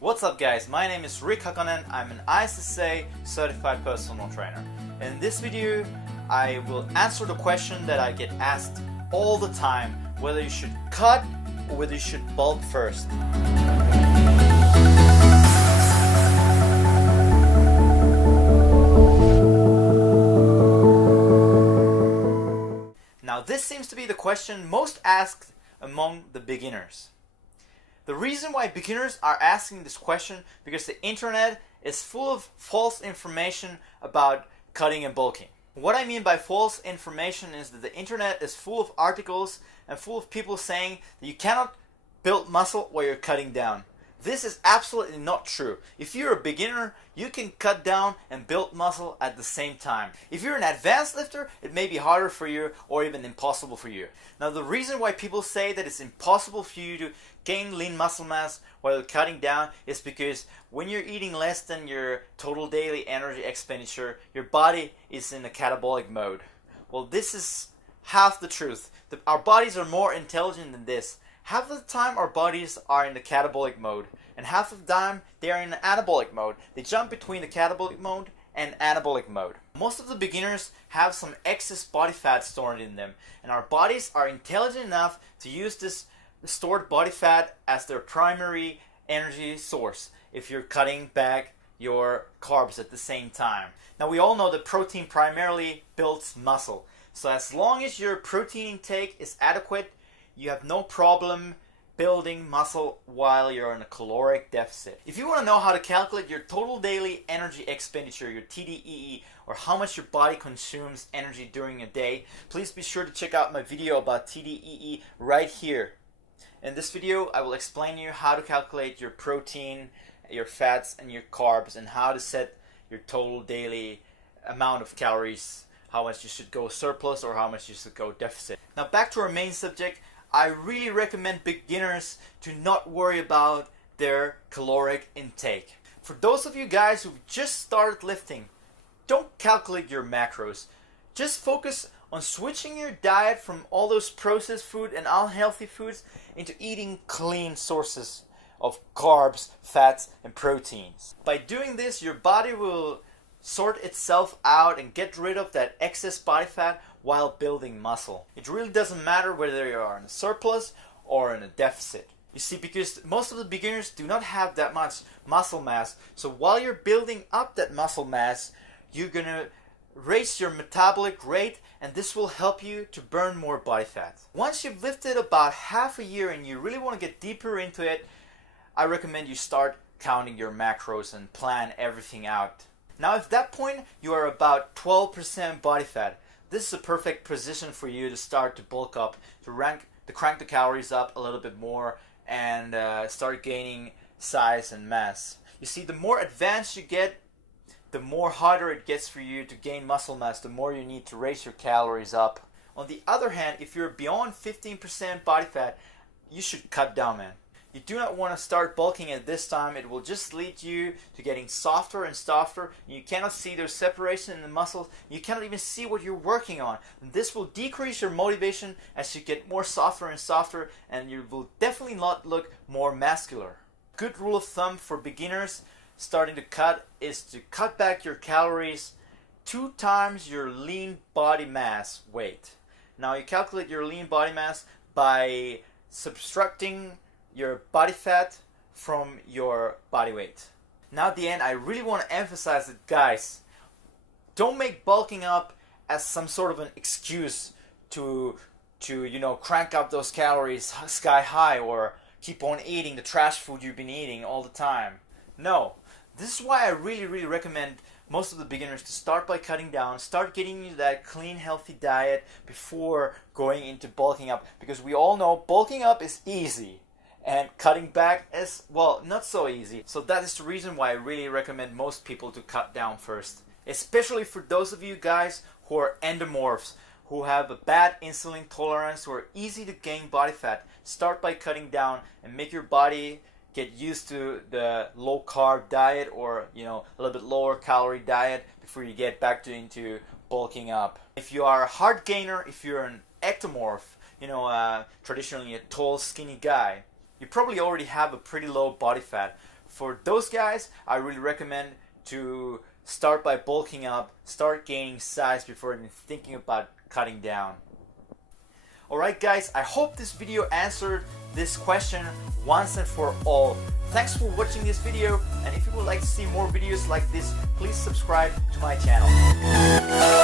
What's up guys, my name is Rick Hakanen. I'm an ISSA certified personal trainer. In this video I will answer the question that I get asked all the time, whether you should cut or whether you should bulk first. Now this seems to be the question most asked among the beginners. The reason why beginners are asking this question because the internet is full of false information about cutting and bulking. What I mean by false information is that the internet is full of articles and full of people saying that you cannot build muscle while you're cutting down. This is absolutely not true. If you're a beginner, you can cut down and build muscle at the same time. If you're an advanced lifter, it may be harder for you or even impossible for you. Now the reason why people say that it's impossible for you to gain lean muscle mass while you're cutting down is because when you're eating less than your total daily energy expenditure, your body is in a catabolic mode. Well, this is half the truth. Our bodies are more intelligent than this. Half of the time our bodies are in the catabolic mode, and half of the time they are in the anabolic mode. They jump between the catabolic mode and anabolic mode. Most of the beginners have some excess body fat stored in them, and our bodies are intelligent enough to use this stored body fat as their primary energy source if you're cutting back your carbs at the same time. Now we all know that protein primarily builds muscle, so as long as your protein intake is adequate, you have no problem building muscle while you're in a caloric deficit. If you want to know how to calculate your total daily energy expenditure, your TDEE, or how much your body consumes energy during a day, please be sure to check out my video about TDEE right here. In this video, I will explain to you how to calculate your protein, your fats, and your carbs, and how to set your total daily amount of calories, how much you should go surplus or how much you should go deficit. Now back to our main subject. I really recommend beginners to not worry about their caloric intake. For those of you guys who've just started lifting, don't calculate your macros. Just focus on switching your diet from all those processed food and unhealthy foods into eating clean sources of carbs, fats, and proteins. By doing this, your body will sort itself out and get rid of that excess body fat while building muscle. It really doesn't matter whether you are in a surplus or in a deficit. You see, because most of the beginners do not have that much muscle mass, so while you're building up that muscle mass, you're gonna raise your metabolic rate, and this will help you to burn more body fat. Once you've lifted about half a year and you really want to get deeper into it, I recommend you start counting your macros and plan everything out. Now at that point you are about 12% body fat. This is a perfect position for you to start to bulk up, to crank the calories up a little bit more and start gaining size and mass. You see, the more advanced you get, the more harder it gets for you to gain muscle mass, the more you need to raise your calories up. On the other hand, if you're beyond 15% body fat, you should cut down, man. You do not want to start bulking at this time. It will just lead you to getting softer and softer. You cannot see there's separation in the muscles. You cannot even see what you're working on. This will decrease your motivation as you get more softer and softer, and you will definitely not look more muscular. Good rule of thumb for beginners starting to cut is to cut back your calories 2 times your lean body mass weight. Now you calculate your lean body mass by subtracting your body fat from your body weight. Now at the end, I really want to emphasize that, guys, don't make bulking up as some sort of an excuse to crank up those calories sky high or keep on eating the trash food you've been eating all the time. No, this is why I really recommend most of the beginners to start by cutting down, start getting into that clean, healthy diet before going into bulking up, because we all know bulking up is easy and cutting back is, well, not so easy. So that is the reason why I really recommend most people to cut down first. Especially for those of you guys who are endomorphs, who have a bad insulin tolerance, who are easy to gain body fat. Start by cutting down and make your body get used to the low carb diet or a little bit lower calorie diet before you get back into bulking up. If you are a hard gainer, if you're an ectomorph, traditionally a tall skinny guy, you probably already have a pretty low body fat. for those guys, I really recommend to start by bulking up, start gaining size before even thinking about cutting down. Alright guys, I hope this video answered this question once and for all. Thanks for watching this video, and if you would like to see more videos like this, please subscribe to my channel.